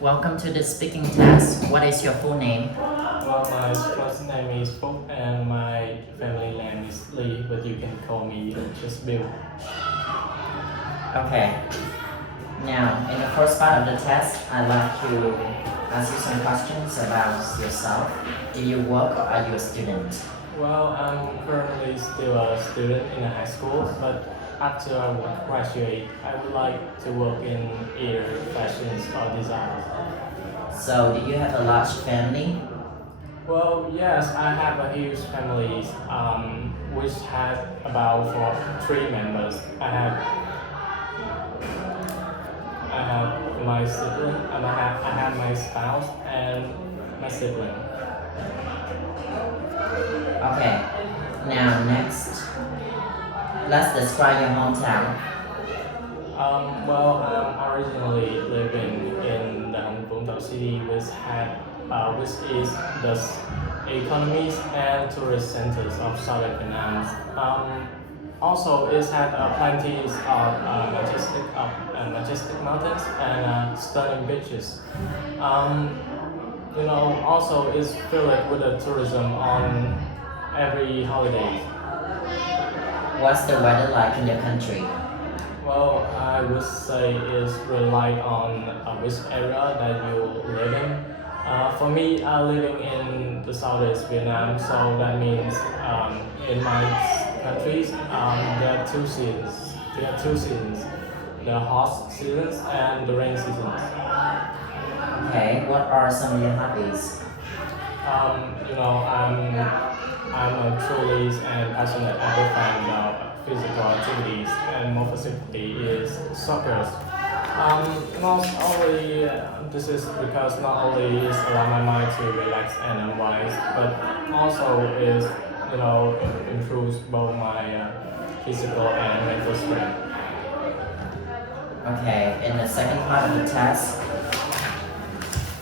Welcome to the speaking test. What is your full name? Well, my first name is Phúc and my family name is Lee, but you can call me just Bill. Okay. Now, in the first part of the test, I'd like to ask you some questions about yourself. Do you work or are you a student? Well, I'm currently still a student in a high school, but after I would graduate, I would like to work in either fashions or design. So, do you have a large family? Well, yes, I have a huge family, which has about three members. I have my sibling, and I have my spouse and my sibling. Okay. Now, next, let's describe your hometown. Well, I'm originally living in the Vũng Tàu city, which is the economies and tourist centers of southern Vietnam. Also, it has plenty of majestic mountains and stunning beaches. Also it's filled with the tourism on every holiday. What's the weather like in your country? Well, I would say it's rely on which area that you live in. For me, I'm living in the southeast Vietnam, so that means in my countries there are two seasons. There are two seasons, the hot seasons and the rain seasons. Okay, what are some of your hobbies? I'm a truly and passionate avid fan of physical activities, and more specifically is soccer. Not only this is because not only is allow my mind to relax and unwind, but also is improves both my physical and mental strength. Okay, in the second part of the test,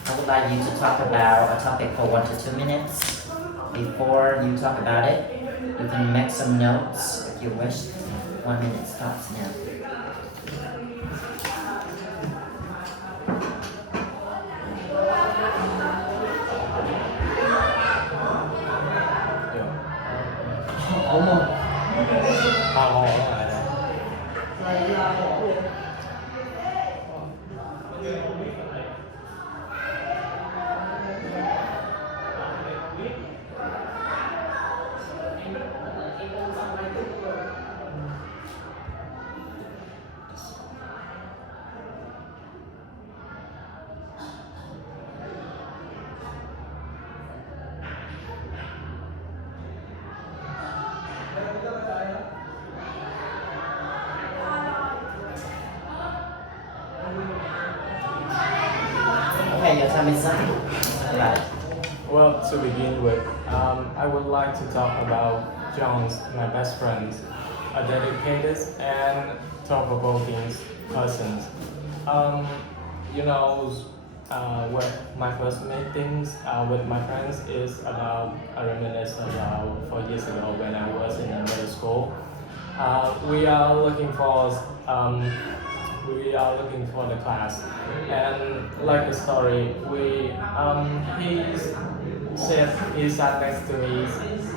I would like you to talk about a topic for 1 to 2 minutes. Before you talk about it, you can make some notes if you wish. 1 minute starts now. Okay, your time is up. Talk about it. Well, to begin with, I would like to talk about John's, my best friend, a dedicated and thought-provoking person. Um, what my first meetings with my friends is about, I reminisce about 4 years ago when I was in middle school. Um, we are looking for the class, and like the story, he sat next to me,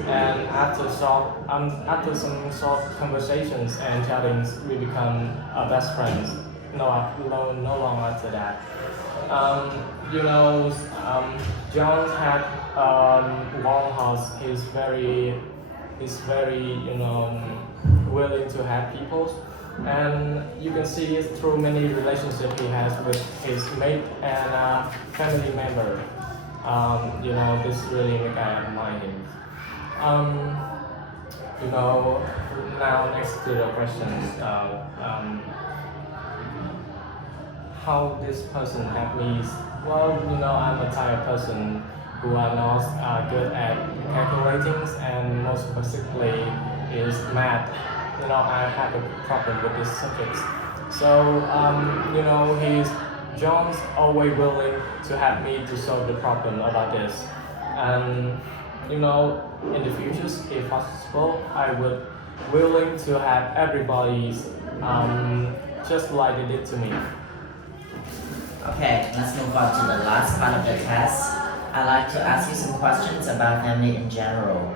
and after some short conversations and chattings, we become best friends. No long after that. Um, John had warm heart. He's very willing to help people, and you can see it through many relationships he has with his mate and family member. This really make I admire him. Um, Now next to the questions, how this person helped me is, well, I'm a type of person who are not good at calculating, and most specifically is math. I have a problem with this subject. So, John's always willing to help me to solve the problem about this. And, in the future, if possible, I would willing to have everybody just like they did to me. Okay, let's move on to the last part of the test. I'd like to ask you some questions about family in general.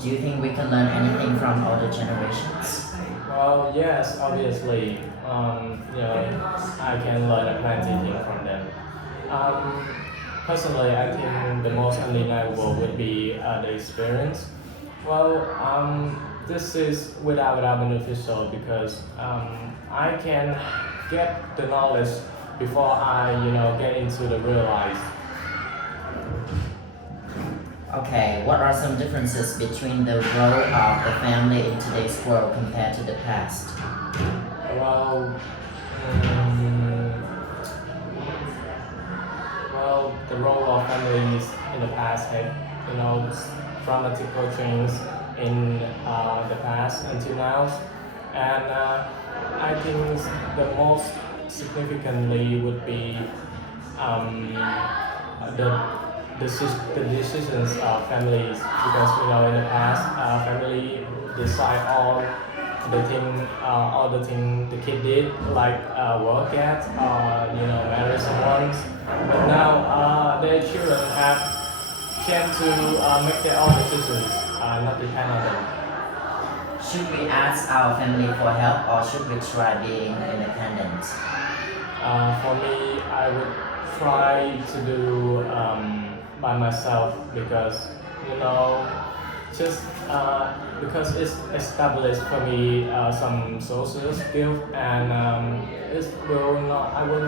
Do you think we can learn anything from older generations? Well, yes, obviously. I can learn plenty things from them. Um, Personally, I think the most undeniable would be the experience. Well, this is without beneficial because I can get the knowledge before I, get into the real life. Okay, what are some differences between the role of the family in today's world compared to the past? Well, mm, well, the role of families in the past had, dramatical change in the past until now, and I think the most significantly would be um, the the decisions of families because in the past family decide all the thing the kid did like work at or marry someone, but now their children have chance to make their own decisions, not depend on them. Should we ask our family for help or should we try being independent? For me, I would try to do by myself because you know just because it's established for me some social skills and it will not I will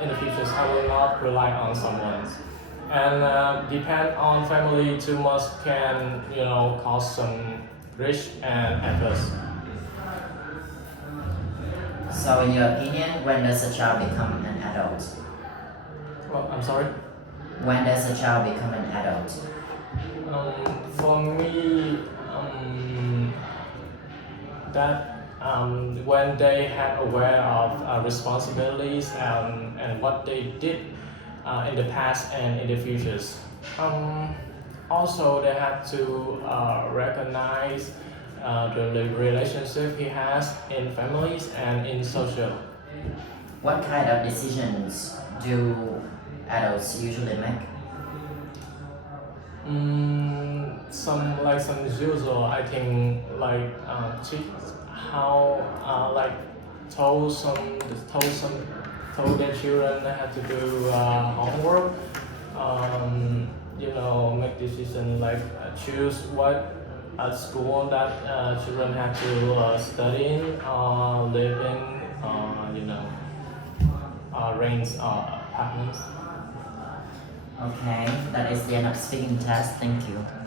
in the future I will not rely on someone and depend on family too much can cause some risk and efforts. So, in your opinion, when does a child become an adult? Well, I'm sorry. When does a child become an adult? For me, that when they have aware of responsibilities and what they did in the past and in the futures. Also, they have to recognize the relationship he has in families and in social. What kind of decisions do adults usually make? Some usual I think like teach how like told some told their children how to do homework. Make decision like choose what school that children have to study in or live in rent apartments. Okay, that is the end of speaking test. Thank you.